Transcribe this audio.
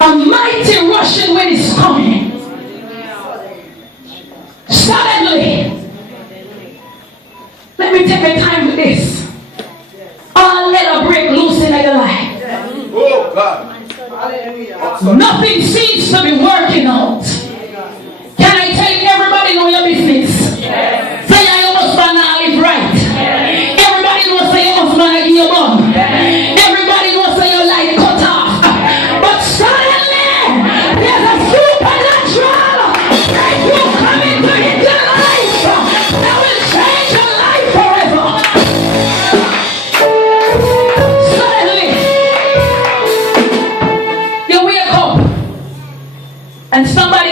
A mighty rushing wind is coming. Suddenly, let me take a time with this. All hell break loose in your life. Oh God. Nothing seems to be working out. Can I tell you, everybody know your business? Say your husband now live right. Everybody knows say your husband give your bum. Everybody knows say your light cut off. But suddenly there's a supernatural breakthrough coming to hit your life that will change your life forever. Suddenly you wake up and somebody